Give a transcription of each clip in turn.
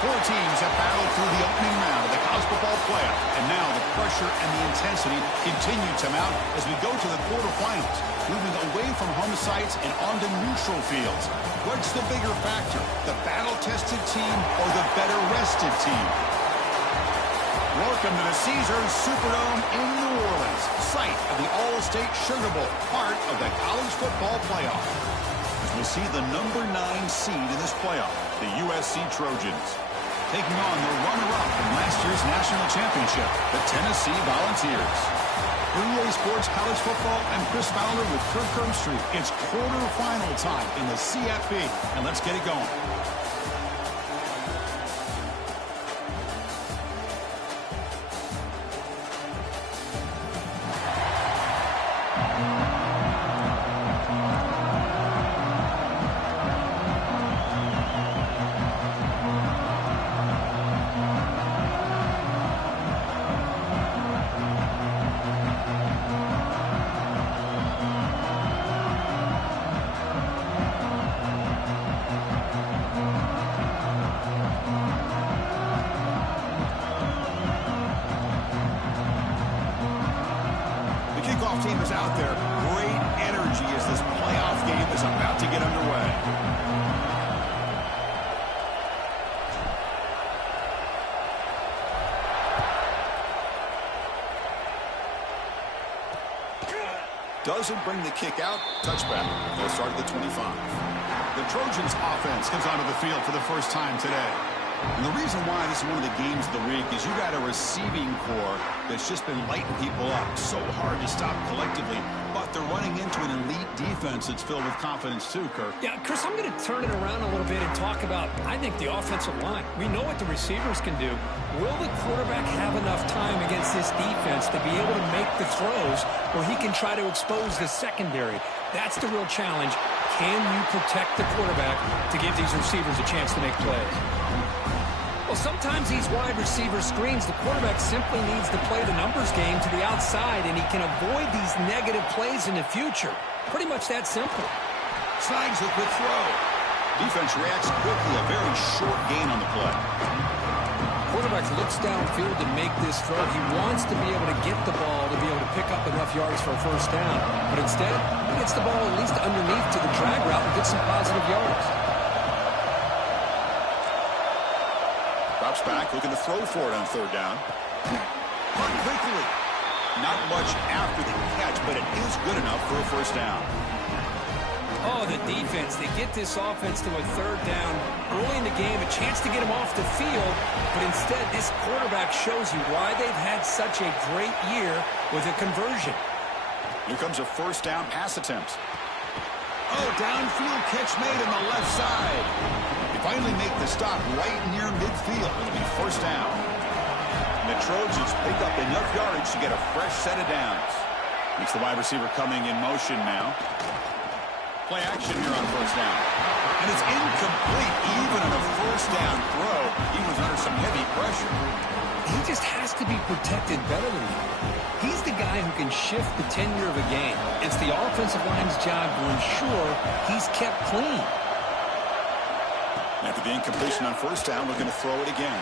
Four teams have battled through the opening round of the college football playoff, and now the pressure and the intensity continue to mount as we go to the quarterfinals, moving away from home sites and onto neutral fields. What's the bigger factor, the battle-tested team or the better-rested team? Welcome to the Caesars Superdome in New Orleans, site of the All-State Sugar Bowl, part of the college football playoff. As we'll see the number 9 seed in this playoff, the USC Trojans, taking on the runner-up from last year's national championship, the Tennessee Volunteers. For EA Sports College Football, I'm Chris Fowler with Kirk Herbstreit. It's quarterfinal time in the CFB, and let's get it going. Team is out there. Great energy as this playoff game is about to get underway. Doesn't bring the kick out. Touchback. They'll start at the 25. The Trojans offense comes onto the field for the first time today. And the reason why this is one of the games of the week is you got a receiving core that's just been lighting people up. So hard to stop collectively, but they're running into an elite defense that's filled with confidence too, Kirk. Yeah, Chris, I'm going to turn it around a little bit and talk about, I think, the offensive line. We know what the receivers can do. Will the quarterback have enough time against this defense to be able to make the throws where he can try to expose the secondary? That's the real challenge. Can you protect the quarterback to give these receivers a chance to make plays? Well, sometimes these wide receiver screens, the quarterback simply needs to play the numbers game to the outside, and he can avoid these negative plays in the future. Pretty much that simple. Slides with the throw. Defense reacts quickly, a very short gain on the play. Quarterback looks downfield to make this throw. He wants to be able to get the ball to be able to pick up enough yards for a first down. But instead, he gets the ball at least underneath to the drag route and gets some positive yards. Drops back, looking to throw for it on third down. Run quickly. Not much after the catch, but it is good enough for a first down. Oh, the defense. They get this offense to a third down early in the game, a chance to get him off the field, but instead this quarterback shows you why they've had such a great year with a conversion. Here comes a first down pass attempt. Oh, downfield catch made on the left side. They finally make the stop right near midfield. It'll be first down. And the Trojans pick up enough yardage to get a fresh set of downs. It's the wide receiver coming in motion now. Play action here on first down. And it's incomplete. Even on a first down throw, he was under some heavy pressure. He just has to be protected better than that. He's the guy who can shift the tenure of a game. It's the offensive line's job to ensure he's kept clean. After the incompletion on first down, looking to throw it again.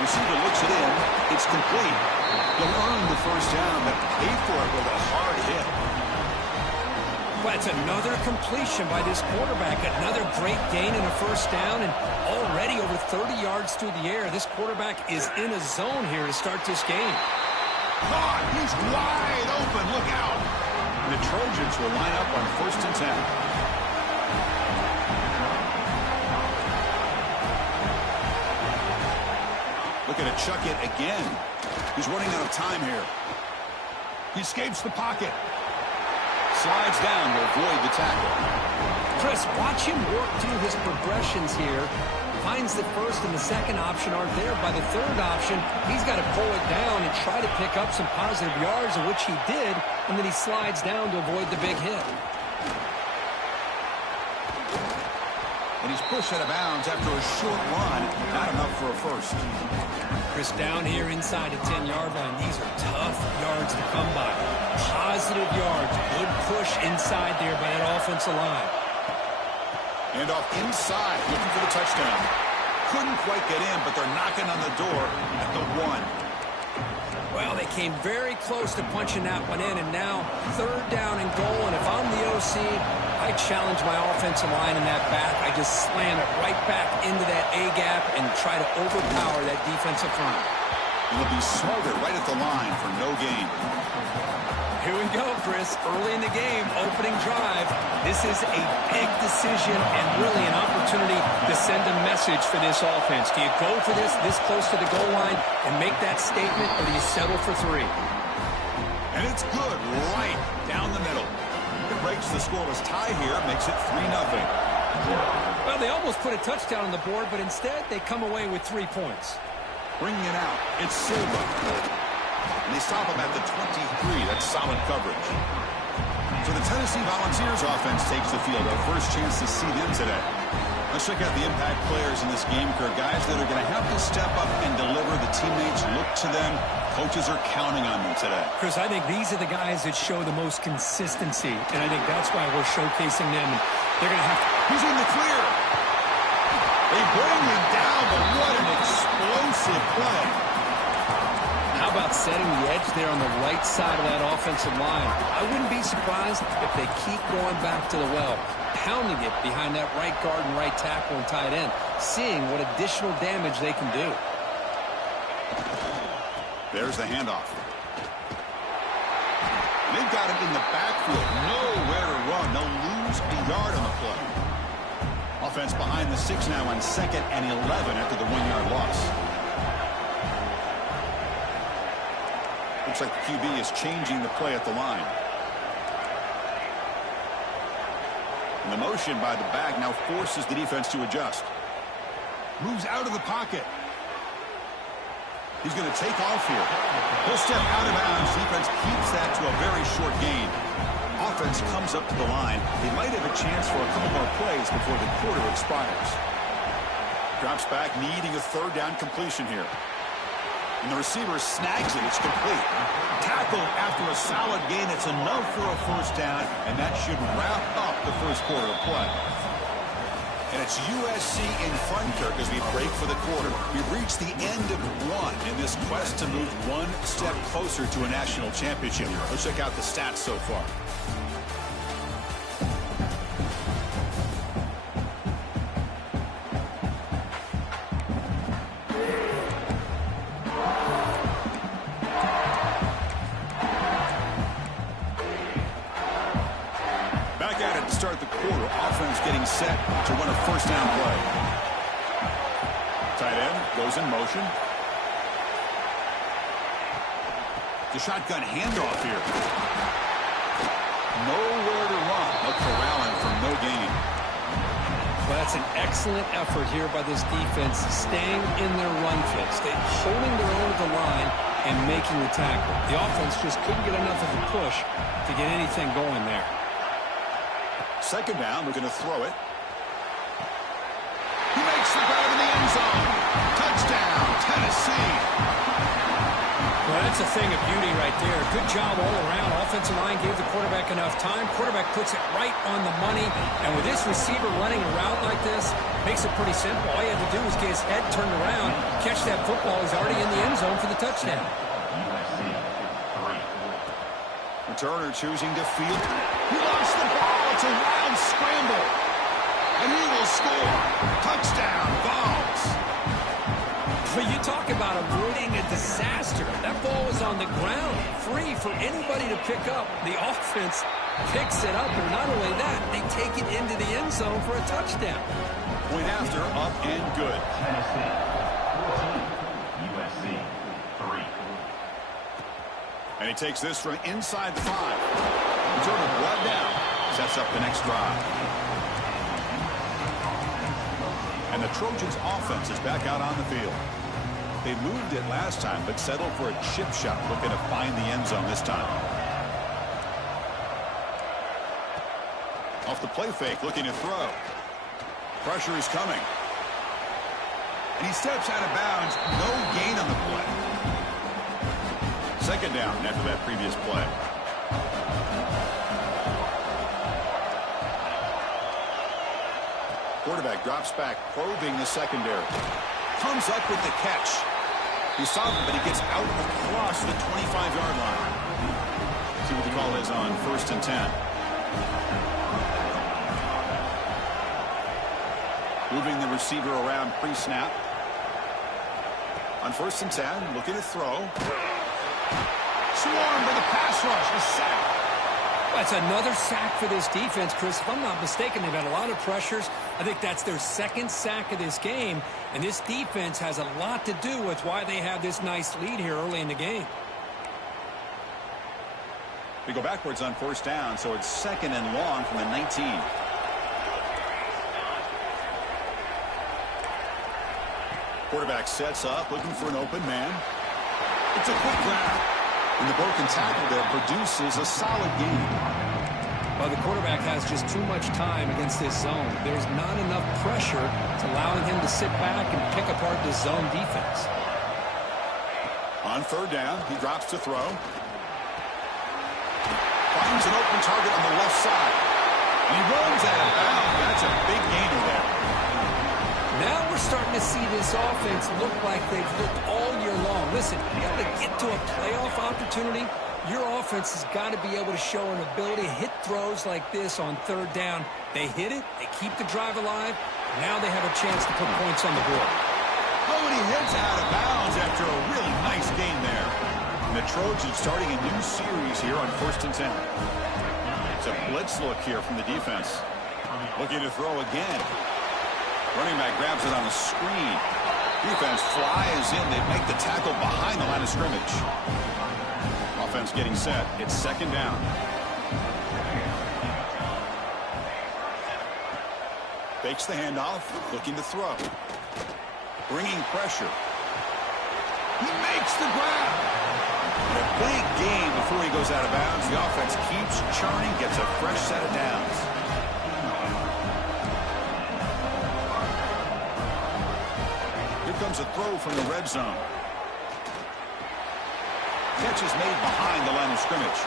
Receiver looks it in. It's complete. He'll earn the first down, but pay for it with a hard hit. Well, it's another completion by this quarterback. Another great gain in a first down, and already over 30 yards through the air. This quarterback is in a zone here to start this game. Caught. He's wide open. Look out. And the Trojans will line up on first and 10. Looking to chuck it again. He's running out of time here. He escapes the pocket. Slides down to avoid the tackle. Chris, watch him work through his progressions here. Finds the first and the second option aren't there. By the third option, he's got to pull it down and try to pick up some positive yards, which he did, and then he slides down to avoid the big hit. And he's pushed out of bounds after a short run. Not enough for a first. Chris, down here inside the 10-yard line, these are tough yards to come by. Positive yards. Good push inside there by that offensive line. And off inside, looking for the touchdown. couldn't quite get in, but they're knocking on the door at the 1. Well, they came very close to punching that one in, and now 3rd down and goal. And if I'm the OC, I challenge my offensive line in that back. I just slam it right back into that A-gap and try to overpower that defensive front. And they'll be smarter right at the line for no gain. Here we go, Chris. Early in the game, opening drive. This is a big decision and really an opportunity to send a message for this offense. Do you go for this close to the goal line and make that statement, or do you settle for 3? And it's good right down the middle. It breaks the scoreless tie here, makes it 3-0. Well, they almost put a touchdown on the board, but instead they come away with 3 points. Bringing it out, it's Silva. And they stop him at the 23. That's solid coverage. So the Tennessee Volunteers offense takes the field. Our first chance to see them today. Let's check out the impact players in this game, Kirk. Guys that are going to have to step up and deliver. The teammates look to them. Coaches are counting on them today. Chris, I think these are the guys that show the most consistency, and I think that's why we're showcasing them. They're going to have to... He's in the clear. They bring him down, but what an explosive play. How about setting the edge there on the right side of that offensive line? I wouldn't be surprised if they keep going back to the well, pounding it behind that right guard and right tackle and tight end, seeing what additional damage they can do. There's the handoff. They've got him in the backfield. Nowhere to run. They'll lose a yard on the play. Offense behind the 6 now on 2nd and 11 after the 1-yard loss. Looks like the QB is changing the play at the line. And the motion by the back now forces the defense to adjust. Moves out of the pocket. He's going to take off here. He'll step out of bounds. Defense keeps that to a very short gain. Offense comes up to the line. They might have a chance for a couple more plays before the quarter expires. Drops back, needing a 3rd down completion here. And the receiver snags it. It's complete. Tackled after a solid gain. It's enough for a 1st down, and that should wrap up the first quarter of play. And it's USC in front, Kirk, as we break for the quarter. We've reached the end of 1 in this quest to move 1 step closer to a national championship. Let's check out the stats so far. Start the quarter. Offense getting set to run a 1st down play. Tight end goes in motion. The shotgun handoff here. Nowhere to run. They'll corral him for no gain. Well, that's an excellent effort here by this defense, staying in their run fix. They're holding their own at the line and making the tackle. The offense just couldn't get enough of a push to get anything going there. 2nd down, we're going to throw it. He makes the grab in the end zone. Touchdown, Tennessee. Well, that's a thing of beauty right there. Good job all around. Offensive line gave the quarterback enough time. Quarterback puts it right on the money. And with this receiver running a route like this, makes it pretty simple. All you have to do is get his head turned around, catch that football. He's already in the end zone for the touchdown. Turner choosing to field. He lost the ball. It's a wild scramble. And he will score. Touchdown, Vols. But you talk about avoiding a disaster. That ball was on the ground, free for anybody to pick up. The offense picks it up, and not only that, they take it into the end zone for a touchdown. Point after, up and good. Tennessee 14, USC 3. And he takes this from inside the 5. Turner brought down. Sets up the next drive. And the Trojans' offense is back out on the field. They moved it last time, but settled for a chip shot, looking to find the end zone this time. Off the play fake, looking to throw. Pressure is coming. And he steps out of bounds. No gain on the play. 2nd down after that previous play. Quarterback drops back, probing the secondary. Comes up with the catch. He's soft, but he gets out across the 25-yard line. See what the call is on 1st and 10. Moving the receiver around pre-snap. On 1st and 10, looking to throw. Swarmed by the pass rush. A sack. That's another sack for this defense, Chris. If I'm not mistaken, they've had a lot of pressures. I think that's their 2nd sack of this game. And this defense has a lot to do with why they have this nice lead here early in the game. We go backwards on 1st down, so it's 2nd and long from the 19. Quarterback sets up, looking for an open man. It's a quick grab. And the broken tackle there produces a solid gain. Well, the quarterback has just too much time against this zone. There's not enough pressure to allowing him to sit back and pick apart this zone defense. On 3rd down, he drops to throw. Finds an open target on the left side. And he runs out of bounds. That's a big gainer there. Now we're starting to see this offense look like they've looked all year long. Listen, you got to get to a playoff opportunity. Your offense has got to be able to show an ability to hit throws like this on 3rd down. They hit it, they keep the drive alive. Now they have a chance to put points on the board. Oh, and he heads out of bounds after a really nice gain there. And the Trojans starting a new series here on 1st and 10. It's a blitz look here from the defense. Looking to throw again. Running back grabs it on the screen. Defense flies in. They make the tackle behind the line of scrimmage. Offense getting set. It's 2nd down. Fakes the handoff. Looking to throw. Bringing pressure. He makes the grab. And a big gain before he goes out of bounds. The offense keeps churning. Gets a fresh set of downs. Comes a throw from the red zone. Catch is made behind the line of scrimmage.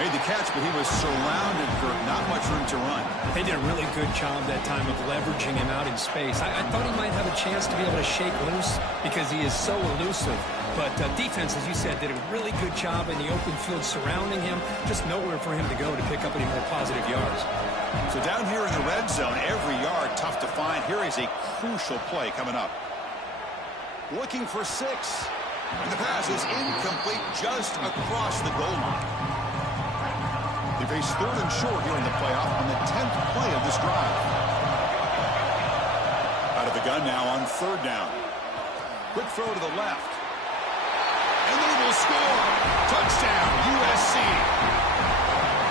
Made the catch, but he was surrounded for not much room to run. They did a really good job that time of leveraging him out in space. I thought he might have a chance to be able to shake loose because he is so elusive. But defense, as you said, did a really good job in the open field surrounding him. Just nowhere for him to go to pick up any more positive yards. So down here in the red zone, every yard tough to find. Here is a crucial play coming up. Looking for 6. And the pass is incomplete just across the goal line. They face 3rd and short here in the playoff on the 10th play of this drive. Out of the gun now on 3rd down. Quick throw to the left. And they will score. Touchdown, USC.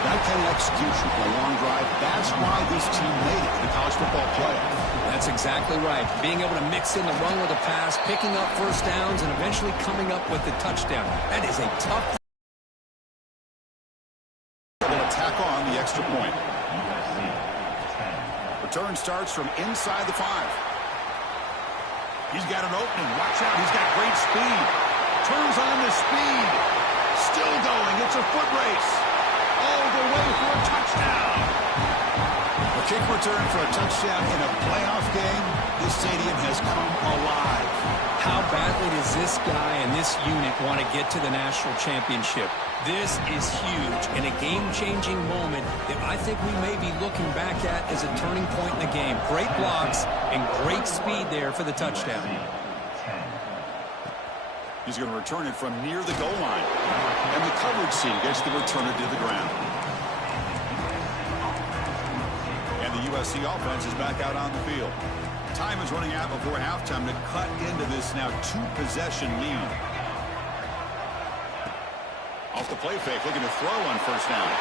That kind of execution for a long drive, that's why this team made it to the college football playoff. That's exactly right. Being able to mix in the run with a pass, picking up 1st downs, and eventually coming up with the touchdown. That is a tough. Able to tack on the extra point. Return starts from inside the 5. He's got an opening. Watch out. He's got great speed. Turns on the speed. Still going. It's a foot race. All the way for a touchdown. A kick return for a touchdown in a playoff game. This stadium has come alive. How badly does this guy and this unit want to get to the national championship? This is huge and a game-changing moment that I think we may be looking back at as a turning point in the game. Great blocks and great speed there for the touchdown. He's going to return it from near the goal line. And the coverage team gets the returner to the ground. And the USC offense is back out on the field. Time is running out before halftime to cut into this now 2-possession lead. Off the play fake, looking to throw on 1st down.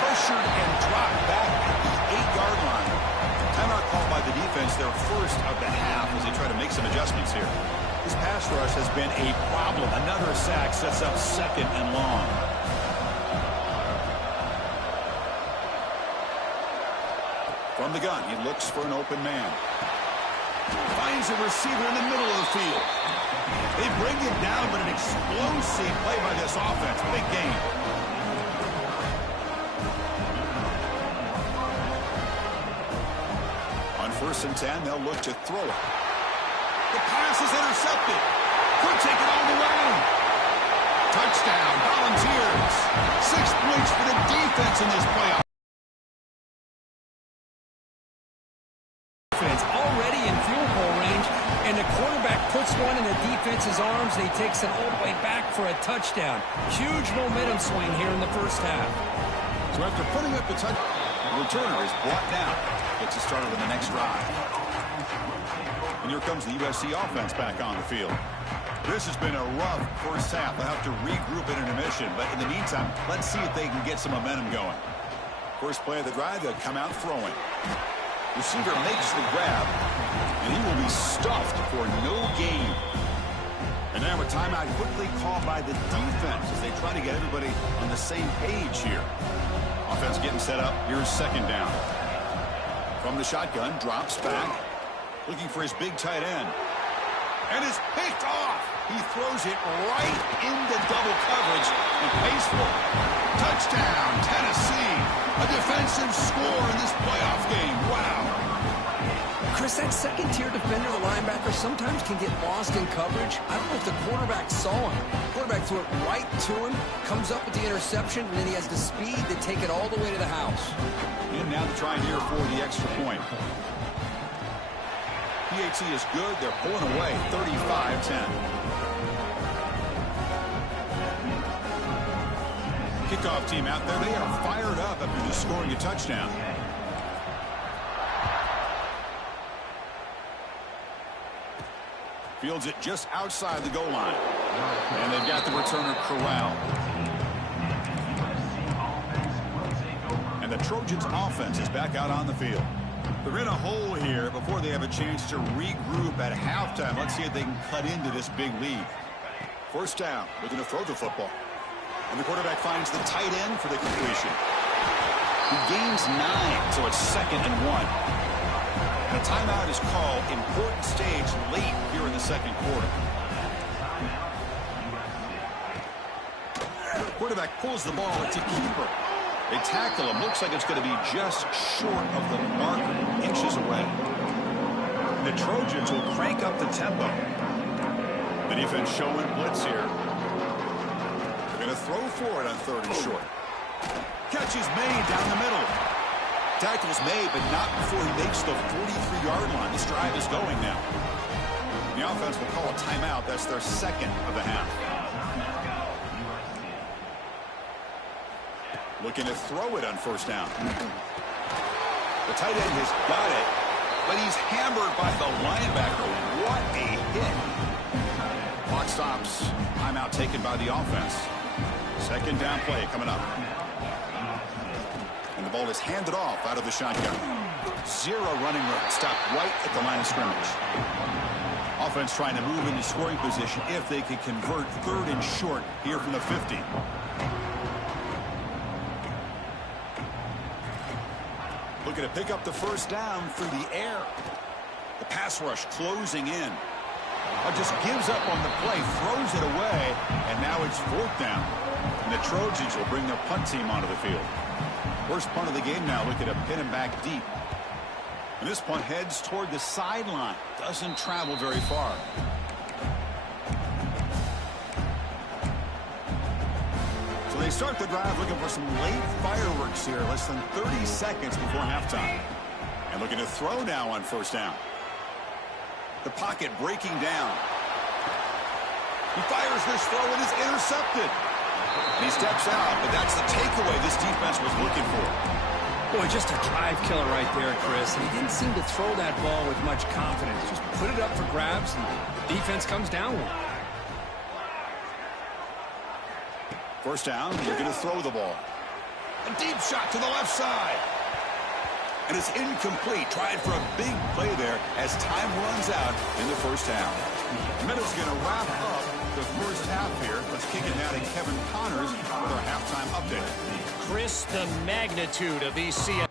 Pressured and dropped back at the 8-yard line. Timeout called by the defense, their first of the half as they try to make some adjustments here. This pass rush has been a problem. Another sack sets up 2nd and long. From the gun, he looks for an open man. Finds a receiver in the middle of the field. They bring him down, but an explosive play by this offense. Big game. On 1st and 10. They'll look to throw it. The pass is intercepted. Could take it all the way. Touchdown, Volunteers. 6 points for the defense in this playoff. Already in field goal range, and the quarterback puts one in the defense's arms, and he takes it all the way back for a touchdown. Huge momentum swing here in the first half. So after putting up the touch, the returner is brought down. Gets it started on the next drive. And here comes the USC offense back on the field. This has been a rough first half. They'll have to regroup in intermission, but in the meantime, let's see if they can get some momentum going. First play of the drive, they'll come out throwing. Receiver makes the grab, and he will be stuffed for no gain. And now a timeout quickly called by the defense as they try to get everybody on the same page here. Offense getting set up. Here's 2nd down. From the shotgun, drops back, looking for his big tight end. And it's picked off. He throws it right into double coverage and pays for it. Touchdown, Tennessee. A defensive score in this playoff game. Wow. Chris, that second-tier defender, the linebacker, sometimes can get lost in coverage. I don't know if the quarterback saw him. The quarterback threw it right to him, comes up with the interception, and then he has the speed to take it all the way to the house. And now to try here for the extra point. PAT is good. They're pulling away 35-10. Kickoff team out there. They are fired up after just scoring a touchdown. Fields it just outside the goal line. And they've got the returner corralled. And the Trojans offense is back out on the field. They're in a hole here before they have a chance to regroup at halftime. Let's see if they can cut into this big lead. 1st down. Looking to throw the football. And the quarterback finds the tight end for the completion. He gains 9, so it's 2nd and 1. And a timeout is called. Important stage late here in the 2nd quarter. Quarterback pulls the ball. It's a keeper. They tackle him. Looks like it's going to be just short of the marker, inches away. The Trojans will crank up the tempo. The defense showing blitz here. They're going to throw for it on 3rd and short. Catch is made down the middle. Tackle's made, but not before he makes the 43-yard line. This drive is going now. The offense will call a timeout. That's their 2nd of the half. Looking to throw it on 1st down. The tight end has got it, but he's hammered by the linebacker. What a hit. Clock stops. Timeout taken by the offense. 2nd down play coming up. And the ball is handed off out of the shotgun. 0 running room. Stopped right at the line of scrimmage. Offense trying to move into scoring position if they could convert 3rd and short here from the 50. Looking to pick up the 1st down through the air. The pass rush closing in. Just gives up on the play, throws it away, and now it's 4th down. And the Trojans will bring their punt team onto the field. First punt of the game now, looking to pin him back deep. And this punt heads toward the sideline. Doesn't travel very far. So they start the drive looking for some late fireworks here. Less than 30 seconds before halftime. And looking to throw now on 1st down. The pocket breaking down. He fires this throw and is intercepted. And he steps out, but that's the takeaway this defense was looking for. Boy, just a drive killer right there, Chris. And he didn't seem to throw that ball with much confidence. Just put it up for grabs, and the defense comes down with it. 1st down, you're going to throw the ball. A deep shot to the left side. And it's incomplete. Tried for a big play there as time runs out in the 1st half. Meadow's going to wrap up the 1st half here. Let's kick it now to Kevin Connors with our halftime update. Chris, the magnitude of these CFB.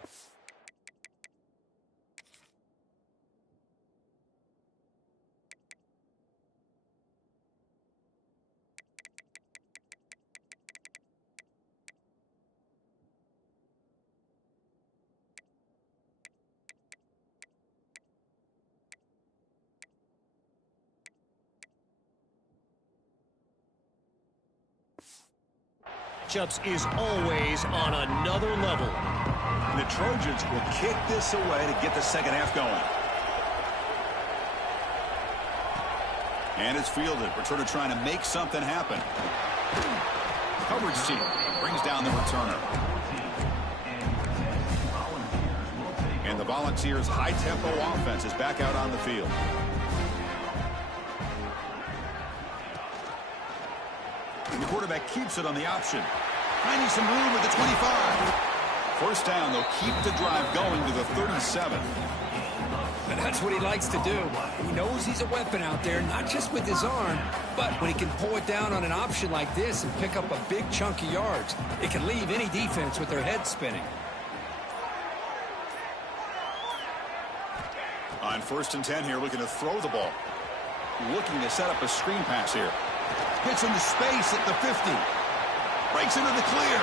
matchups is always on another level. The Trojans will kick this away to get the second half going. And it's fielded. Returner trying to make something happen. Coverage team brings down the returner. And the Volunteers' high-tempo offense is back out on the field. And the quarterback keeps it on the option. Finding some room at the 25. First down, they'll keep the drive going to the 37. And that's what he likes to do. He knows he's a weapon out there, not just with his arm, but when he can pull it down on an option like this and pick up a big chunk of yards, it can leave any defense with their head spinning. On 1st and 10 here, looking to throw the ball. Looking to set up a screen pass here. Hits into space at the 50. Breaks into the clear.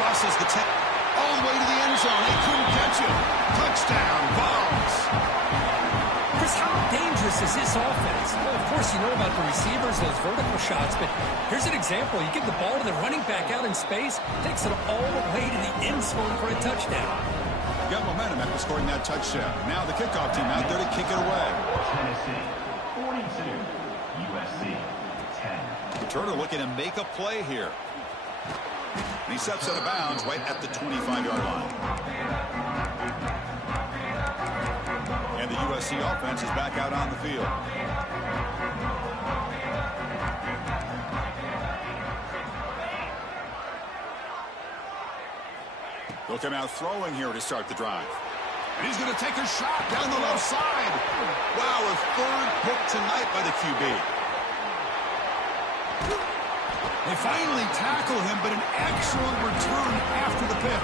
Crosses the 10. All the way to the end zone. They couldn't catch him. Touchdown, Vols. Chris, how dangerous is this offense? Well, of course, you know about the receivers, those vertical shots, but here's an example. You give the ball to the running back out in space, takes it all the way to the end zone for a touchdown. Got momentum after scoring that touchdown. Now the kickoff team out there to kick it away. Tennessee, 42. USC, 10. Returner looking to make a play here. And he steps out of bounds right at the 25-yard line. And the USC offense is back out on the field. They'll come out throwing here to start the drive. And he's going to take a shot down the left side. Wow, a third pick tonight by the QB. They finally tackle him, but an excellent return after the pick.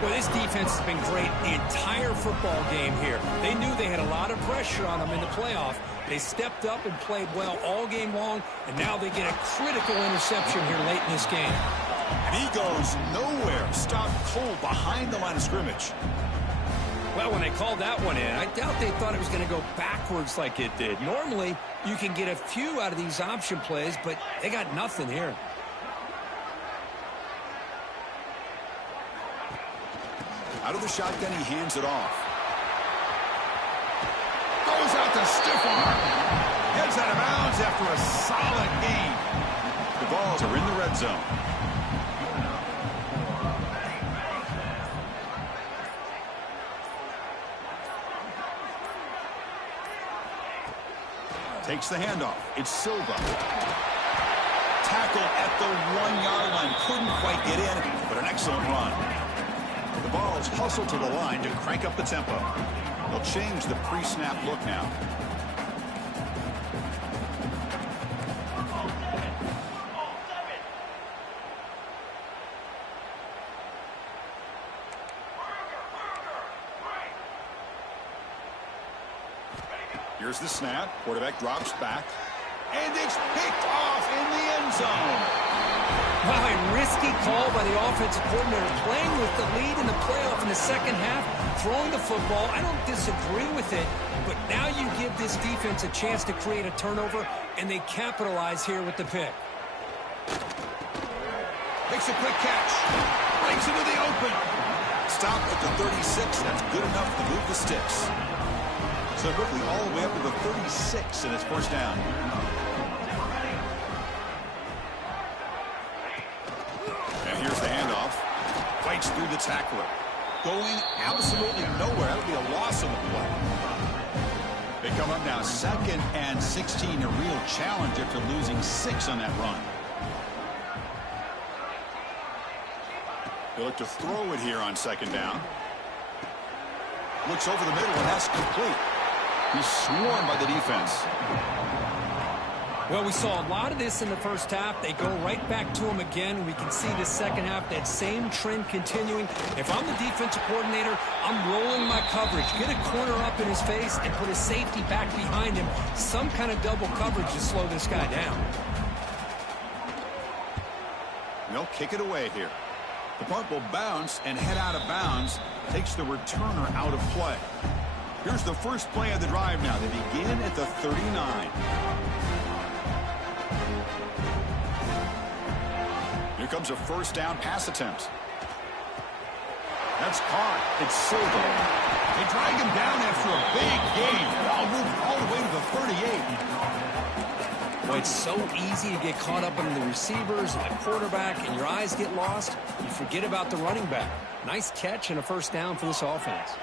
Well, this defense has been great the entire football game here. They knew they had a lot of pressure on them in the playoff. They stepped up and played well all game long, and now they get a critical interception here late in this game. And he goes nowhere. Stopped cold behind the line of scrimmage. Well, when they called that one in, I doubt they thought it was going to go backwards like it did. Normally, you can get a few out of these option plays, but they got nothing here. Out of the shotgun, he hands it off. Goes out to stiff arm. Heads out of bounds after a solid gain. The Vols are in the red zone. Takes the handoff. It's Silva. Tackle at the 1-yard line. Couldn't quite get in, but an excellent run. The Vols hustle to the line to crank up the tempo. They'll change the pre-snap look now. Here's the snap. Quarterback drops back. And it's picked off in the end zone. Wow, a risky call by the offensive coordinator, playing with the lead in the playoff in the second half, throwing the football. I don't disagree with it, but now you give this defense a chance to create a turnover, and they capitalize here with the pick. Makes a quick catch. Breaks into the open. Stop at the 36. That's good enough to move the sticks. So quickly all the way up to the 36, and it's first down. And here's the handoff. Fights through the tackler. Going absolutely nowhere. That'll be a loss on the play. They come up now 2nd and 16, a real challenge after losing 6 on that run. They look to throw it here on 2nd down. Looks over the middle, and that's complete. He's swarmed by the defense. Well, we saw a lot of this in the first half. They go right back to him again. We can see the second half, that same trend continuing. If I'm the defensive coordinator, I'm rolling my coverage. Get a corner up in his face and put a safety back behind him. Some kind of double coverage to slow this guy down. And they'll kick it away here. The punt will bounce and head out of bounds. Takes the returner out of play. Here's the first play of the drive now. They begin at the 39. comes a first down pass attempt. That's caught. It's Silva. They drag him down after a big gain. Ball moved all the way to the 38. Boy, it's so easy to get caught up in the receivers and the quarterback, and your eyes get lost. You forget about the running back. Nice catch and a first down for this offense.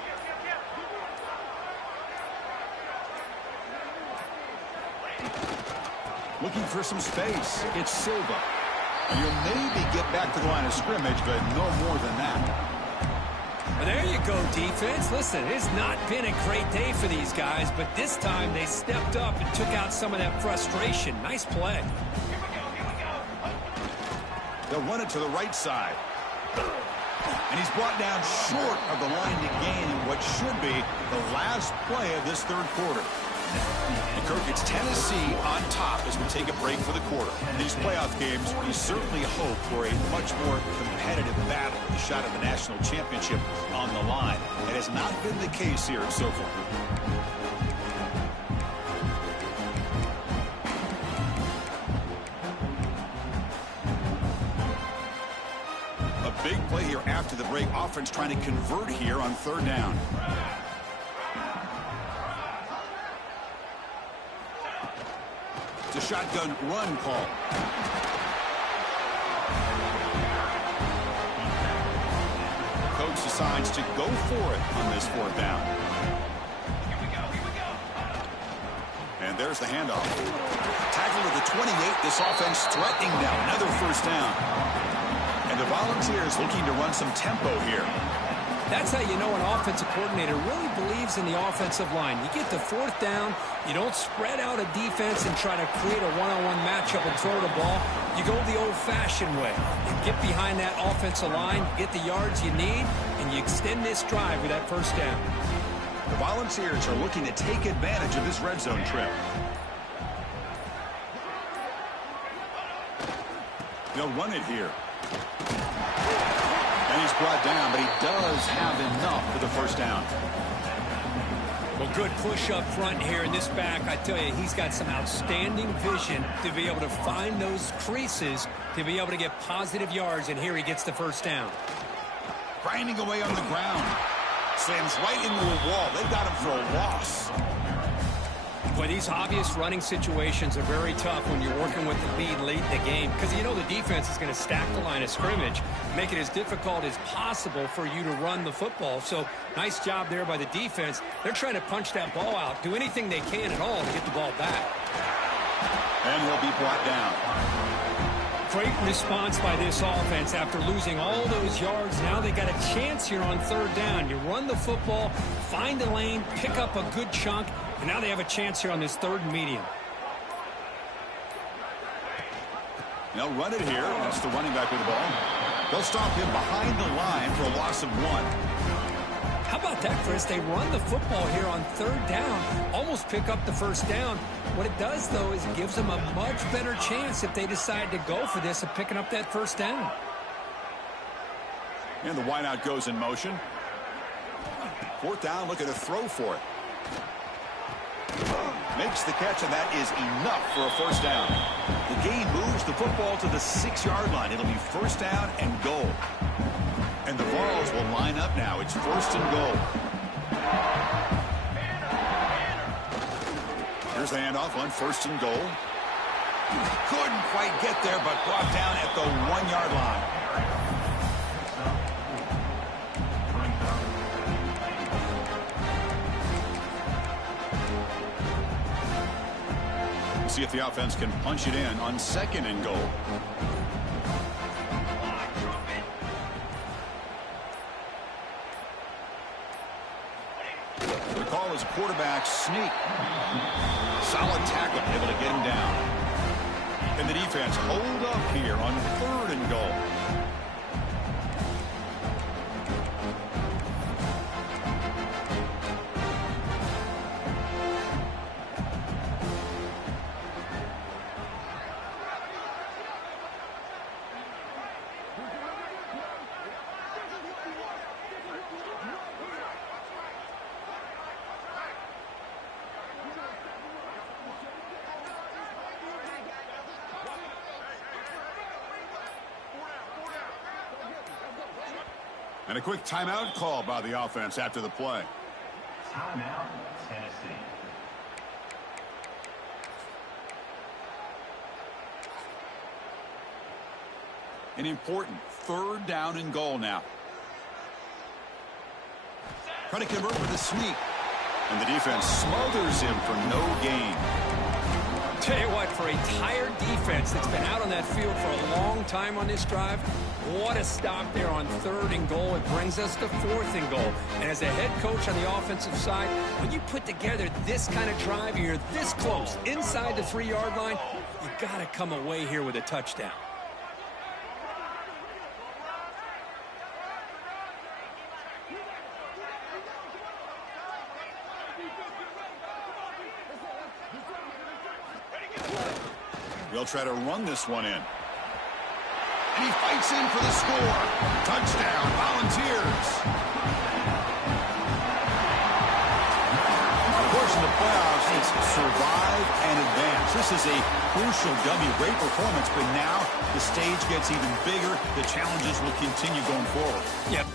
Looking for some space. It's Silva. You'll maybe get back to the line of scrimmage, but no more than that. Well, there you go, defense. Listen, it's not been a great day for these guys, but this time they stepped up and took out some of that frustration. Nice play. They'll run it to the right side. And he's brought down short of the line to gain in what should be the last play of this third quarter. And Kirk, it's Tennessee on top as we take a break for the quarter. In these playoff games, we certainly hope for a much more competitive battle, the shot at the national championship on the line. It has not been the case here so far. A big play here after the break. Offense trying to convert here on third down. It's a shotgun run call. Coach decides to go for it on this fourth down. And there's the handoff. Tackle to the 28. This offense threatening now. Another first down. And the Volunteers looking to run some tempo here. That's how you know an offensive coordinator really believes in the offensive line. You get the fourth down, you don't spread out a defense and try to create a one-on-one matchup and throw the ball. You go the old-fashioned way. You get behind that offensive line, get the yards you need, and you extend this drive with that first down. The Volunteers are looking to take advantage of this red zone trip. They'll run it here. And he's brought down, but he does have enough for the first down. Well, good push up front here in this back. I tell you, he's got some outstanding vision to be able to find those creases, to be able to get positive yards, and here he gets the first down. Grinding away on the ground. Slams right into a wall. They got him for a loss. Boy, these obvious running situations are very tough when you're working with the lead late in the game, because you know the defense is going to stack the line of scrimmage, make it as difficult as possible for you to run the football. So nice job there by the defense. They're trying to punch that ball out, do anything they can at all to get the ball back. And he'll be brought down. Great response by this offense after losing all those yards. Now they got a chance here on third down. You run the football, find the lane, pick up a good chunk, and now they have a chance here on this third and medium. They'll run it here. That's the running back with the ball. They'll stop him behind the line for a loss of 1. How about that, Chris? They run the football here on third down, almost pick up the first down. What it does, though, is it gives them a much better chance if they decide to go for this of picking up that first down. And the wideout goes in motion. Fourth down, looking to throw for it. Makes the catch, and that is enough for a first down. The gain moves the football to the 6-yard line. It'll be first down and goal. And the Vols will line up now. It's first and goal. Here's the handoff on first and goal. Couldn't quite get there, but brought down at the 1-yard line. We'll see if the offense can punch it in on second and goal. The call is quarterback sneak. Solid tackle, able to get him down. And the defense hold up here on third and goal. And a quick timeout call by the offense after the play. Timeout, Tennessee. An important 3rd down and goal now. Trying to convert with a sneak. And the defense smothers him for no gain. Tell you what, for a tired defense that's been out on that field for a long time on this drive, what a stop there on 3rd and goal. It brings us to 4th and goal. And as a head coach on the offensive side, when you put together this kind of drive and you're this close inside the 3-yard line, you got to come away here with a touchdown. They'll try to run this one in. And he fights in for the score. Touchdown, Volunteers. Of course, in the playoffs, it's survive and advance. This is a crucial W. Great performance, but now the stage gets even bigger. The challenges will continue going forward. Yep.